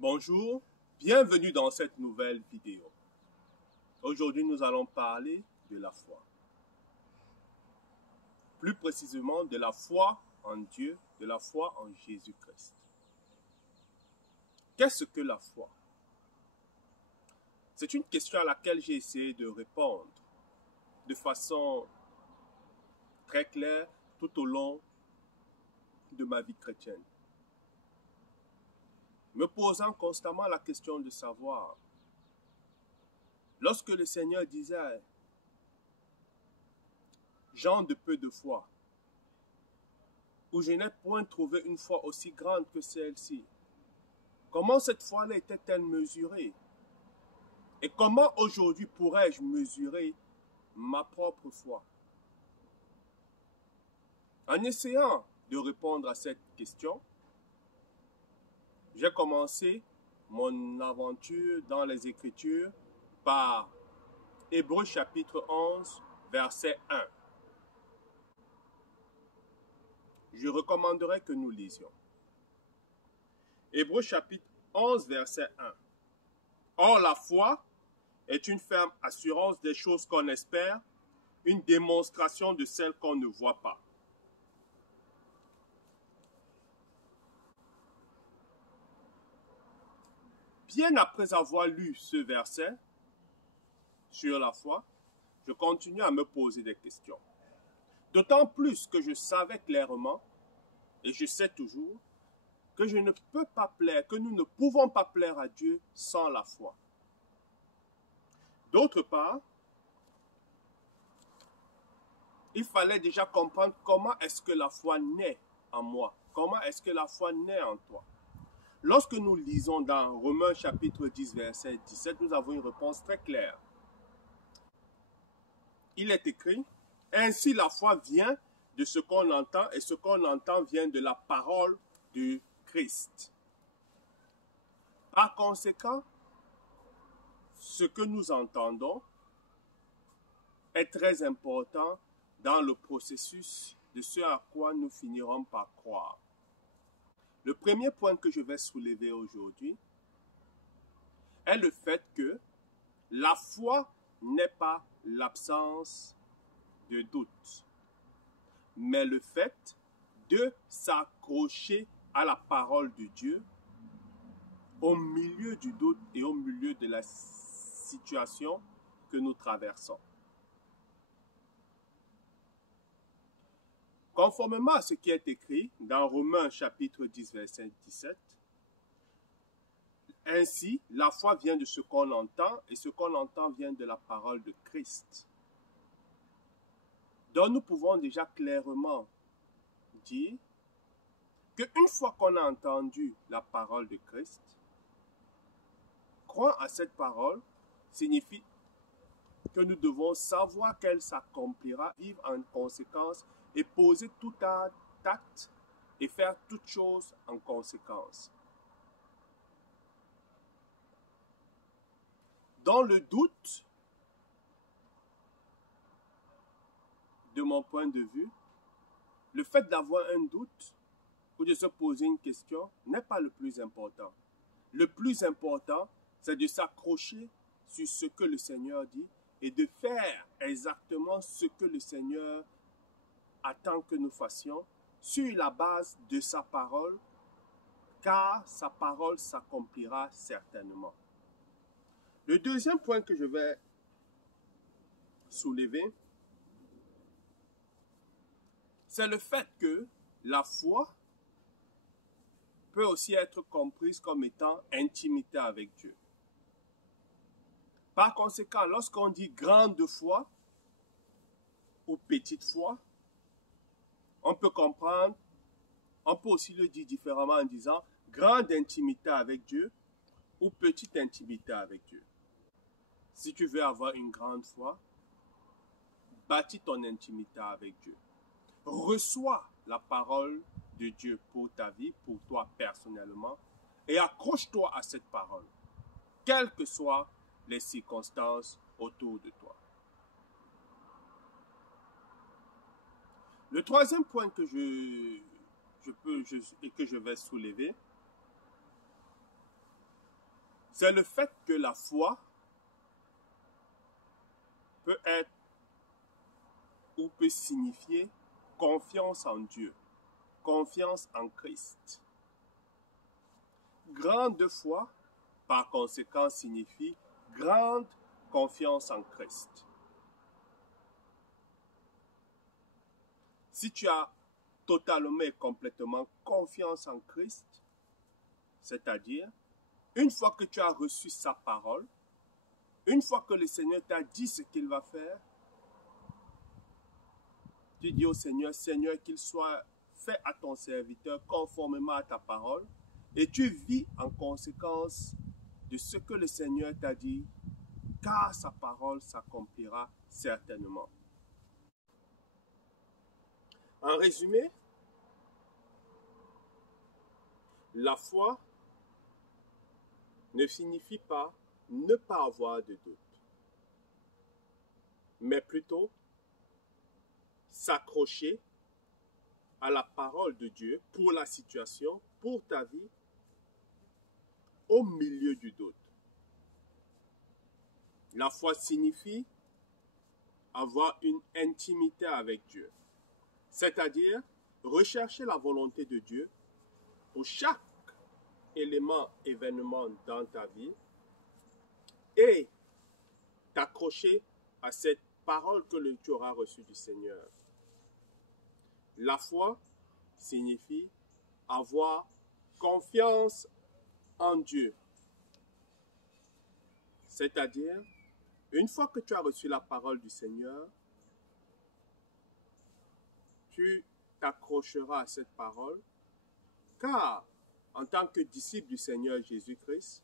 Bonjour, bienvenue dans cette nouvelle vidéo. Aujourd'hui, nous allons parler de la foi. Plus précisément, de la foi en Dieu, de la foi en Jésus-Christ. Qu'est-ce que la foi? C'est une question à laquelle j'ai essayé de répondre de façon très claire tout au long de ma vie chrétienne. Me posant constamment la question de savoir, lorsque le Seigneur disait « gens de peu de foi », où je n'ai point trouvé une foi aussi grande que celle-ci, comment cette foi-là était-elle mesurée? Et comment aujourd'hui pourrais-je mesurer ma propre foi? En essayant de répondre à cette question, j'ai commencé mon aventure dans les Écritures par Hébreux chapitre 11, verset 1. Je recommanderais que nous lisions. Hébreux chapitre 11, verset 1. Or, la foi est une ferme assurance des choses qu'on espère, une démonstration de celles qu'on ne voit pas. Bien après avoir lu ce verset sur la foi, je continue à me poser des questions. D'autant plus que je savais clairement, et je sais toujours, que je ne peux pas plaire, que nous ne pouvons pas plaire à Dieu sans la foi. D'autre part, il fallait déjà comprendre comment est-ce que la foi naît en moi, comment est-ce que la foi naît en toi. Lorsque nous lisons dans Romains chapitre 10, verset 17, nous avons une réponse très claire. Il est écrit, « Ainsi la foi vient de ce qu'on entend, et ce qu'on entend vient de la parole du Christ. » Par conséquent, ce que nous entendons est très important dans le processus de ce à quoi nous finirons par croire. Le premier point que je vais soulever aujourd'hui est le fait que la foi n'est pas l'absence de doute, mais le fait de s'accrocher à la parole de Dieu au milieu du doute et au milieu de la situation que nous traversons. Conformément à ce qui est écrit dans Romains chapitre 10, verset 17, ainsi, la foi vient de ce qu'on entend, et ce qu'on entend vient de la parole de Christ. Donc nous pouvons déjà clairement dire qu'une fois qu'on a entendu la parole de Christ, croire à cette parole signifie que nous devons savoir qu'elle s'accomplira, vivre en conséquence et poser tout acte et faire toute chose en conséquence. Dans le doute, de mon point de vue, le fait d'avoir un doute ou de se poser une question n'est pas le plus important. Le plus important, c'est de s'accrocher sur ce que le Seigneur dit et de faire exactement ce que le Seigneur attend que nous fassions sur la base de sa parole, car sa parole s'accomplira certainement. Le deuxième point que je vais soulever, c'est le fait que la foi peut aussi être comprise comme étant intimité avec Dieu. Par conséquent, lorsqu'on dit grande foi ou petite foi, on peut comprendre, on peut aussi le dire différemment en disant grande intimité avec Dieu ou petite intimité avec Dieu. Si tu veux avoir une grande foi, bâtis ton intimité avec Dieu. Reçois la parole de Dieu pour ta vie, pour toi personnellement, et accroche-toi à cette parole, quelles que soient les circonstances autour de toi. Le troisième point que je vais soulever, C'est le fait que la foi peut être ou peut signifier confiance en Dieu, confiance en Christ. Grande foi, par conséquent, signifie grande confiance en Christ. Si tu as totalement et complètement confiance en Christ, c'est-à-dire, une fois que tu as reçu sa parole, une fois que le Seigneur t'a dit ce qu'il va faire, tu dis au Seigneur, Seigneur, qu'il soit fait à ton serviteur conformément à ta parole, et tu vis en conséquence de ce que le Seigneur t'a dit, car sa parole s'accomplira certainement. En résumé, la foi ne signifie pas ne pas avoir de doute, mais plutôt s'accrocher à la parole de Dieu pour la situation, pour ta vie, au milieu du doute. La foi signifie avoir une intimité avec Dieu, c'est-à-dire rechercher la volonté de Dieu pour chaque événement dans ta vie et t'accrocher à cette parole que tu auras reçue du Seigneur. La foi signifie avoir confiance en Dieu. C'est-à-dire, une fois que tu as reçu la parole du Seigneur, tu t'accrocheras à cette parole, car en tant que disciple du Seigneur Jésus-Christ,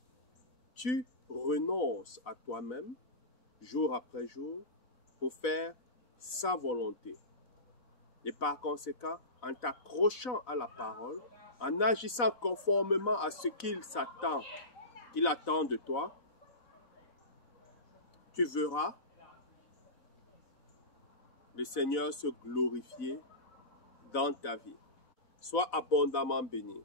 tu renonces à toi-même, jour après jour, pour faire sa volonté. Et par conséquent, en t'accrochant à la parole, en agissant conformément à ce qu'il attend de toi, tu verras le Seigneur se glorifier dans ta vie. Sois abondamment béni.